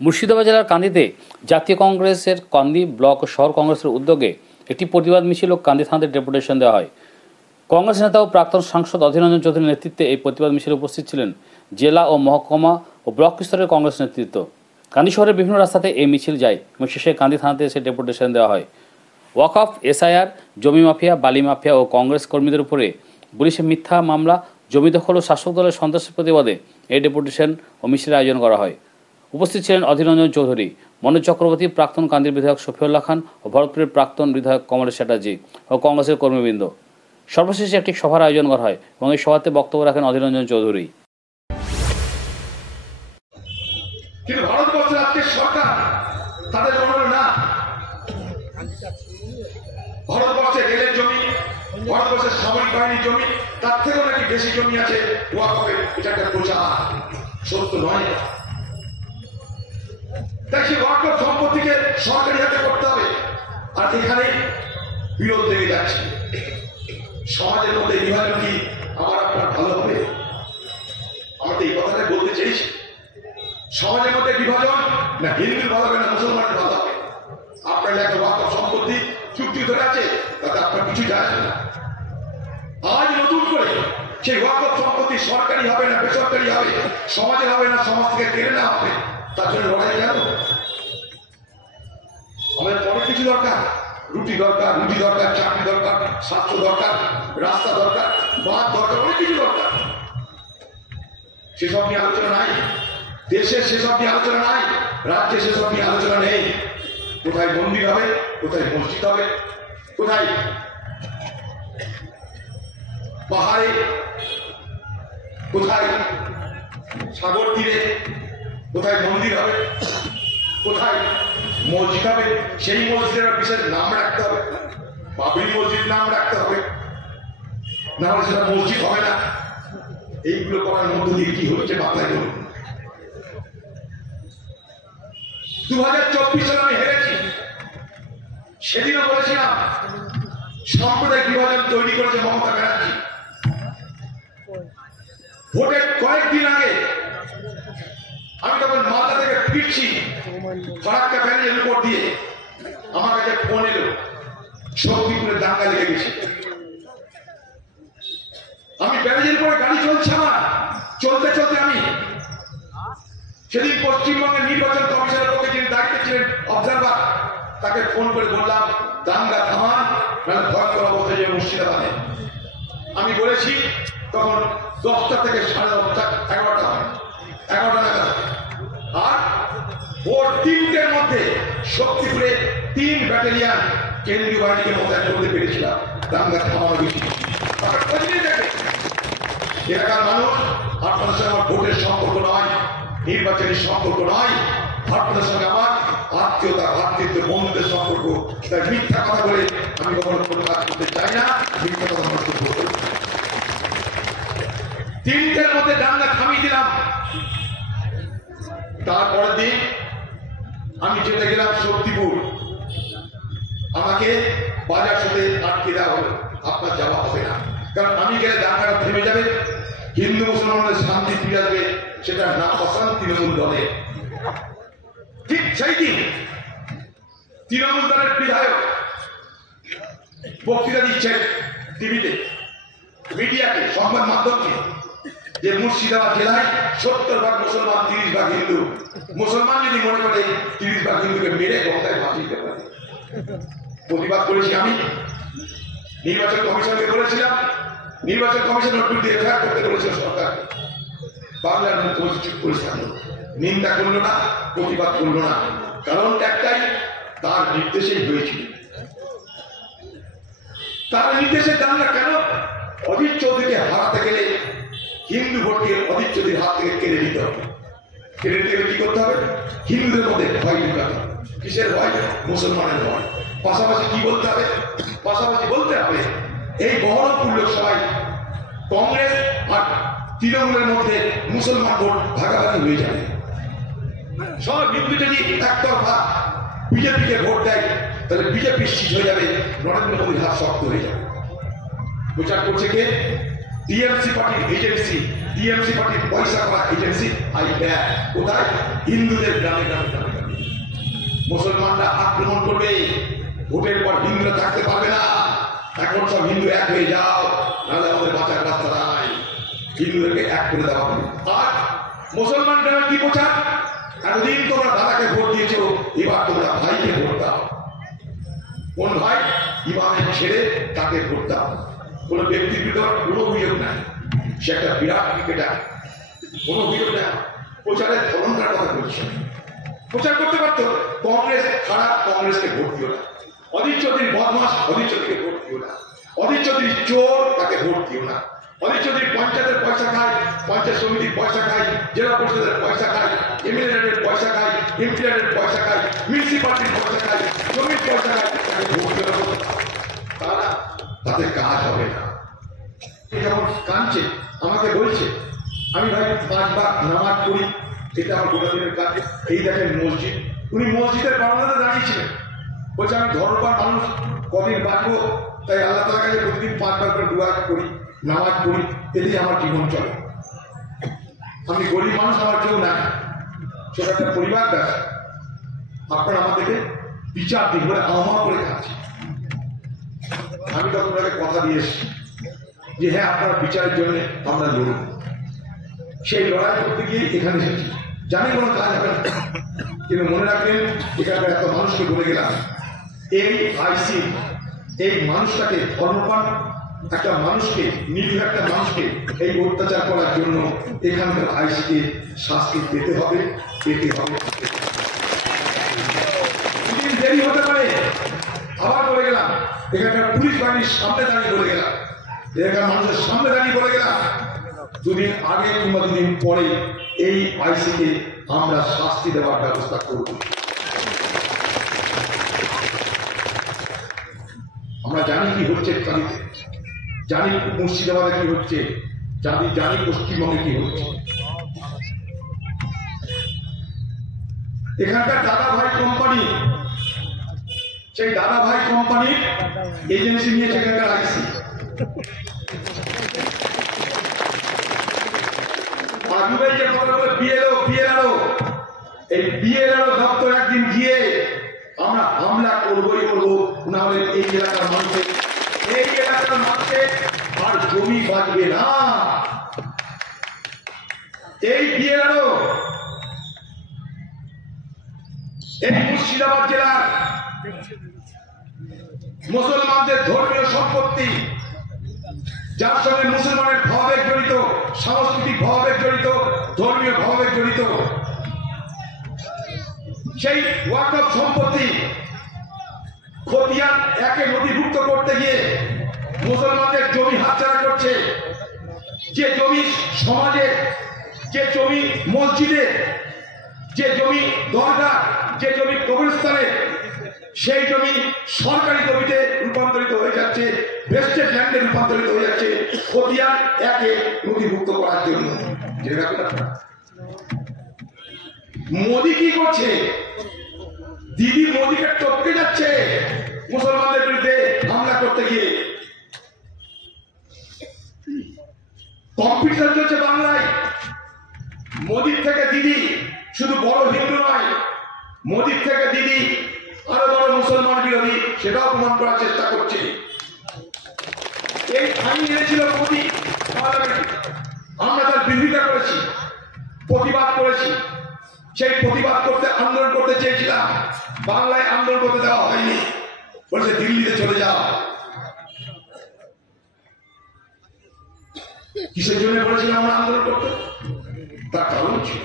মুর্শিদাবাদ জেলার কান্দিতে জাতীয় কংগ্রেসের কান্দি ব্লক ও শহর কংগ্রেসের উদ্যোগে একটি প্রতিবাদ মিছিল ও কান্দি থানাতে ডেপুটেশন দেওয়া হয়। কংগ্রেস নেতা ও প্রাক্তন সাংসদ অধীর রঞ্জন চৌধুরীর নেতৃত্বে এই প্রতিবাদ মিছিলে উপস্থিত ছিলেন জেলা ও মহকুমা ও ব্লক স্তরের কংগ্রেস নেতৃত্ব। কান্দি শহরের বিভিন্ন রাস্তাতে এই মিছিল যায় এবং শেষে কান্দি থানাতে এসে ডেপুটেশন দেওয়া হয়। ওয়াকফ, এসআইআর, জমি মাফিয়া, বালি মাফিয়া ও কংগ্রেস কর্মীদের উপরে পুলিশের মিথ্যা মামলা, জমি দখল ও শাসক দলের সন্ত্রাসের প্রতিবাদে এই ডেপুটেশন ও মিছিলের আয়োজন করা হয়। উপস্থিত ছিলেন অধীর রঞ্জন চৌধুরী, মনোজ চক্রবর্তী, প্রাক্তন কান্দির বিধায়ক শফিউল্লাহ খান ও ভরতপুরের প্রাক্তন বিধায়ক কমলেশ চ্যাটার্জি ও কংগ্রেসের কর্মীবৃন্দ। সর্বশেষে একটি সভার আয়োজন করা হয় এবং এই সভাতে বক্তব্য রাখেন অধীর রঞ্জন চৌধুরী। কিন্তু ভারতবর্ষের আজকে সরকার তাদের মনে না, ভারতবর্ষের রেলের জমি, ভারতবর্ষের সামরিক বাহিনীর জমি, তার থেকেও নাকি বেশি জমি আছে ওয়াকফের। এটা একটা প্রচার, সত্য নয়। তাই সেই ওয়াকফ সম্পত্তিকে সরকারি হাতে করতে হবে। আর এখানে বিরোধ লেগে যাচ্ছে। সমাজের মধ্যে বিভাজন কি আমার আপনার ভালো হবে? আমরা তো এই কথাটা বলতে চাইছি। সমাজের মধ্যে বিভাজন না হিন্দুর ভালো হবে না মুসলমানের ভালো হবে? আপনার একটা ওয়াকফ সম্পত্তি চুক্তি ধরে আছে, তাতে আপনার কিছু যায় আসে না। আজ নতুন করে সেই ওয়াকফ সম্পত্তি সরকারি হবে না বেসরকারি হবে, সমাজের হবে না সমাজ থেকে কেড়ে নেওয়া হবে, তার জন্য লড়াই কেন? আমাদের অনেক কিছু দরকার, রুটি দরকার, চাকরি দরকার, স্বাস্থ্য দরকার, রাস্তা দরকার, বাঁধ দরকার, অনেক কিছু দরকার। সেসব নিয়ে আলোচনা নাই দেশে, সেসব নিয়ে আলোচনা নাই রাজ্যে, সেসব নিয়ে আলোচনা নেই। কোথায় মন্দির হবে, কোথায় মসজিদ হবে, কোথায় পাহাড়ে, কোথায় সাগর তীরে, কোথায় মন্দির হবে, কোথায় মসজিদ হবে, সেই মসজিদের বিশেষ নাম রাখতে হবে, বাবরি মসজিদ নাম রাখতে হবে, না হলে সেটা মসজিদ হবে না। এইগুলো করার মধ্য দিয়ে কি হচ্ছে বাংলায় বলুন? 2024 সালে আমি হেরেছি, সেদিনও বলেছিলাম সাম্প্রদায়িক বিভাজন তৈরি করেছে মমতা ব্যানার্জি। ভোটের কয়েকদিন আগে আমি তখন মালদা থেকে ফিরছি, ফারাক্কা ব্যারেজের উপর দিয়ে আমার কাছে ফোন এলো, শক্তিপুরে দাঙ্গা লেগে গেছে। আমি ব্যারেজের উপরে গাড়ি চলছে, আমার চলতে চলতে আমি সেদিন পশ্চিমবঙ্গের নির্বাচন কমিশনের পক্ষে যিনি দায়িত্বে ছিলেন অবজারভার, তাকে ফোন করে বললাম দাঙ্গা থামান, মানে ভয়ঙ্কর অবস্থা যে মুর্শিদাবাদে। আমি বলেছি তখন 10টা থেকে 10:30, 11টা হয়, 11টা নাগাদ। আর ভোর 3টের মধ্যে শক্তিপুরে 3 ব্যাটালিয়ান কেন্দ্রীয় বাহিনীকে মোতায়েন করতে পেরেছিলাম দাঙ্গা থামানো গেছিল। এলাকার মানুষ, আপনাদের সঙ্গে আমার ভোটের সম্পর্ক নয়, নির্বাচনের সম্পর্ক নয়, আপনাদের সঙ্গে আমার আত্মীয়তা, ভ্রাতৃত্ব, বন্ধুদের সম্পর্ক। তাই মিথ্যা কথা বলে আমি কখনো কোনো কাজ করতে চাই না, মিথ্যা কথা আমার করতে হবে। 3টের মধ্যে দাঙ্গা থামিয়ে দিলাম। তারপরের দিন আমি যেতে গেলাম শক্তিপুর, আমাকে বাজার সাথে আটকে দেওয়া হলো, আপনার যাওয়া হবে না, কারণ আমি গেলে দাঙ্গাটা থেমে যাবে, হিন্দু মুসলমানদের শান্তি ফিরে আসবে, সেটা না পছন্দ তৃণমূল দলে। ঠিক সেই দিন তৃণমূল দলের বিধায়ক বক্তৃতা দিচ্ছেন টিভিতে, মিডিয়াকে, সংবাদ মাধ্যমকে, যে মুর্শিদাবাদ জেলায় 70% মুসলমান, 30% হিন্দু। মুসলমান যদি মনে করে 30% হিন্দুকে মেরে গঙ্গায় ভাসিয়ে দিতে পারে। প্রতিবাদ করেছি আমি, নির্বাচন কমিশনকে বলেছিলাম, নির্বাচন কমিশন নোটিশ দিয়ে এফআইআর করতে বলেছিল সরকার। বাংলার মুখ্যমন্ত্রী চুপ করে থাকলো, নিন্দা করলো না, প্রতিবাদ করলো না। কারণ একটাই, তার নির্দেশেই হয়েছিল। তার নির্দেশে দাঙ্গা কেন? অধীর চৌধুরীকে হারাতে গেলে হিন্দু ভোটকে অধীর চৌধুরীর হাত থেকে কেড়ে নিতে হবে। কেড়ে নিতে গেলে কি করতে হবে? হিন্দুদের মধ্যে ভয় ঢুকাতে হবে। কিসের ভয়? মুসলমানের ভয়। পাশাপাশি কি বলতে হবে? পাশাপাশি বলতে হবে এই বহরমপুর লোকসভায় কংগ্রেস আর তৃণমূলের মধ্যে মুসলমান ভোট ভাগাভাগি হয়ে যাবে। সব হিন্দু যদি একতরফা বিজেপিকে ভোট দেয়, তাহলে বিজেপি শীত হয়ে যাবে, নরেন্দ্র মোদীর হাত শক্ত হয়ে যাবে। প্রচার করছে কে? টিএমসি পার্টির এজেন্সি, টিএমসি পার্টির পয়সা করা এজেন্সি। কোথায়? হিন্দুদের গ্রামে গ্রামে গ্রামে গ্রামে। মুসলমানরা আক্রমণ করবে, ভোটের পর হিন্দুরা থাকতে পারবে না। এখন সব হিন্দু এক হয়ে যাও, নাহলে আমাদের বাঁচার রাস্তা নাই। হিন্দুদেরকে এক করে দেওয়া হবে। আর মুসলমান গ্রামে কি প্রচার? এতদিন তোমরা দাদাকে ভোট দিয়েছো, এবার তোমরা ভাইকে ভোট দাও। কোন ভাই? ইমামের ছেড়ে তাকে ভোট দাও। কোন ব্যক্তির ভিতর কোনো অভিযোগ নাই, সে একটা বিরাট ক্রিকেটার, কোনো অভিযোগ নাই। প্রচারের ধরনটার কথা বলছে, প্রচার করতে পারতো কংগ্রেস খারাপ, কংগ্রেসকে ভোট দিও না। অধীর চৌধুরী বদমাস, অধীর চৌধুরীকে ভোট দিও না। অধীর চৌধুরী চোর, তাকে ভোট দিও না। অধীর চৌধুরী পঞ্চায়েতের পয়সা খায়, পঞ্চায়েত সমিতির পয়সা খায়, জেলা পরিষদের পয়সা খায়, এমএলএর পয়সা খায়, এমপির পয়সা খায়, মিউনিসিপালিটির পয়সা খায়, জমির পয়সা খায়, তাকে ভোট দিও না। তারা তাতে কাজ হবে না। যখন কাঁদছে আমাকে বলছে, আমি ভাই 5 বার নামাজ পড়ি, এটা আমার গোটা দিনের কাজ। এই দেখেন মসজিদ, উনি মসজিদের বারান্দাতে দাঁড়িয়েছিলেন, বলছে আমি ধর্মপাল মানুষ, কদিন বাঁচবো, তাই আল্লাহ তাআলার কাছে প্রতিদিন 5 বার করে দোয়া করি, নামাজ পড়ি, এতেই আমার জীবন চলে। আমি গরিব মানুষ, আমার কেউ না, ছোট একটা পরিবার দেখ, আপনারা আমাদেরকে বিচার দিন বলে আমার করে খাচ্ছে। আমি তখন ওনাকে কথা দিয়ে এসেছি যে হ্যাঁ, আপনার বিচারের জন্য আমরা লড়ব। সেই লড়াই করতে গিয়ে এখানে এসেছি, জানি কোনো কাজ হবে না, কিন্তু মনে রাখবেন এখানকার এত মানুষকে বলে গেলাম, এই আইসি এই মানুষটাকে, ধর্মপান একটা মানুষকে, নিরীহ একটা মানুষকে এই অত্যাচার করার জন্য এখানকার আইসিকে শাস্তি পেতে হবে, পেতে হবে। দেরি হতে পারে, আবার বলে গেলাম, এখানকার পুলিশ বাহিনীর সামনে দাঁড়িয়ে বলে গেলাম, এখানকার মানুষের সামনে দাঁড়িয়ে বলে গেলাম, 2 দিন আগে কিংবা 2 দিন পরে এই আইসিকে আমরা শাস্তি দেওয়ার ব্যবস্থা করব। আমরা জানি কি হচ্ছে কালীতে, জানি মুর্শিদাবাদে কি হচ্ছে, জানি পশ্চিমবঙ্গে কি হচ্ছে। এখানকার দাদাভাই কোম্পানি, সেই দাদাভাই কোম্পানির এজেন্সি নিয়েছে এখানকার আইসি। আজুবাই যে কথা বলে বিএলও, এই বিএলও দপ্তর একদিন গিয়ে আমরা হামলা করবই করবো, না হলে এই এলাকার মানুষের আর জমি বাঁচবে না। এই বিএলও এই মুর্শিদাবাদ জেলার মুসলমানদের ধর্মীয় সম্পত্তি, যার সঙ্গে মুসলমানের ভাবাবেগ জড়িত, সাংস্কৃতিক ভাবাবেগ জড়িত, ধর্মীয় ভাবাবেগ জড়িত, সেই ওয়াকফ সম্পত্তি খতিয়ান 1-এ নথিভুক্ত করতে গিয়ে মুসলমানদের জমি হাতছাড়া করছে। যে জমি সমাজে, যে জমি মসজিদে, যে জমি দরগা, যে জমি কবরস্থানে, সেই জমি সরকারি জমিতে রূপান্তরিত হয়ে যাচ্ছে, ভেস্টেড ল্যান্ডে রূপান্তরিত হয়ে যাচ্ছে, খতিয়ান 1-এ নথিভুক্ত করার জন্য। মোদি কি করছে? দিদি মোদিকে টপকে যাচ্ছে মুসলমানদের বিরুদ্ধে হামলা করতে গিয়ে। কম্পিটিশন চলছে বাংলায়। মোদির থেকে দিদি শুধু বড় হিন্দু নয়, মোদির থেকে দিদি আরো বড় মুসলমান বিরোধী, সেটাও প্রমাণ করার চেষ্টা করছে। এই আইন এনেছিল মোদি, আমরা তার বিরোধিতা করেছি, প্রতিবাদ করেছি। সেই প্রতিবাদ করতে, আন্দোলন করতে চেয়েছিলাম, বাংলায় আন্দোলন করতে দেওয়া হয়নি, বলছে দিল্লিতে চলে যাও। কিসের জন্য বলেছিলাম আমরা আন্দোলন করতে? তার কারণ ছিল,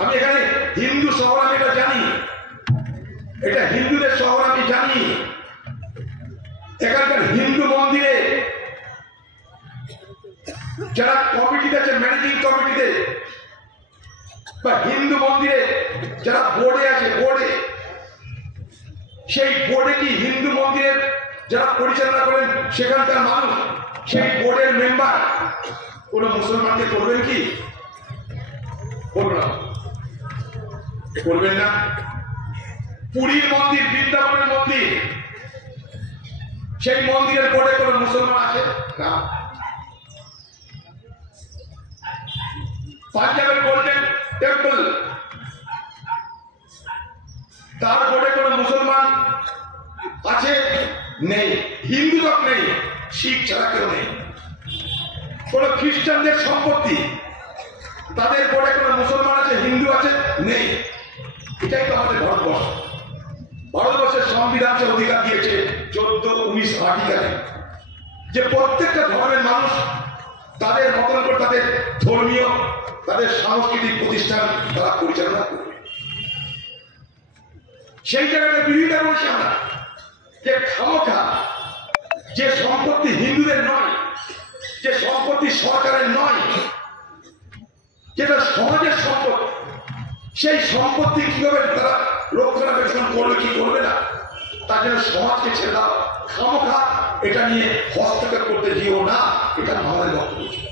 আমি এখানে হিন্দু শহর, আমি এটা জানি, এটা হিন্দুদের শহর, আমি জানি। এখানকার হিন্দু মন্দিরে যারা কমিটিতে আছে, ম্যানেজিং কমিটিতে বা হিন্দু মন্দিরে যারা বোর্ডে আছে, বোর্ডে, সেই বোর্ডে কি হিন্দু মন্দিরের যারা পরিচালনা করেন সেখানকার মানুষ, সেই বোর্ডের মেম্বার কোন মুসলমানকে করবেন কি? করবেন না। পুরীর মন্দির, বৃন্দাবনের মন্দির, সেই মন্দিরের বোর্ডে কোনো মুসলমান আছে না। পাঞ্জাবের গোল্ডেন টেম্পল, তার বোর্ডে কোনো মুসলমান আছে নেই, হিন্দু লোক নেই, শিখ ছাড়া কেউ নেই। কোন খ্রিস্টানদের সম্পত্তি, তাদের বোর্ডে কোনো মুসলমান আছে, হিন্দু আছে নেই। এটাই তো আমাদের ভারতবর্ষ। ভারতবর্ষের সংবিধান সে অধিকার দিয়েছে 14-19 আর্টিকেলে, যে প্রত্যেকটা ধর্মের মানুষ তাদের মতন করে তাদের ধর্মীয়, তাদের সাংস্কৃতিক প্রতিষ্ঠান তারা পরিচালনা করবে। সেই জায়গায় বিরোধিতা করেছি আমরা যে খামোখা যে সম্পত্তি হিন্দুদের নয়, যে সম্পত্তি সরকারের নয়, যেটা সমাজের সম্পত্তি, সেই সম্পত্তি কিভাবে তারা রক্ষণাবেক্ষণ করবে কি করবে না, তার জন্য সমাজকে ছেড়ে দাও, খামোখা এটা নিয়ে হস্তক্ষেপ করতে দিও না, এটা আমাদের বক্তব্য ছিল।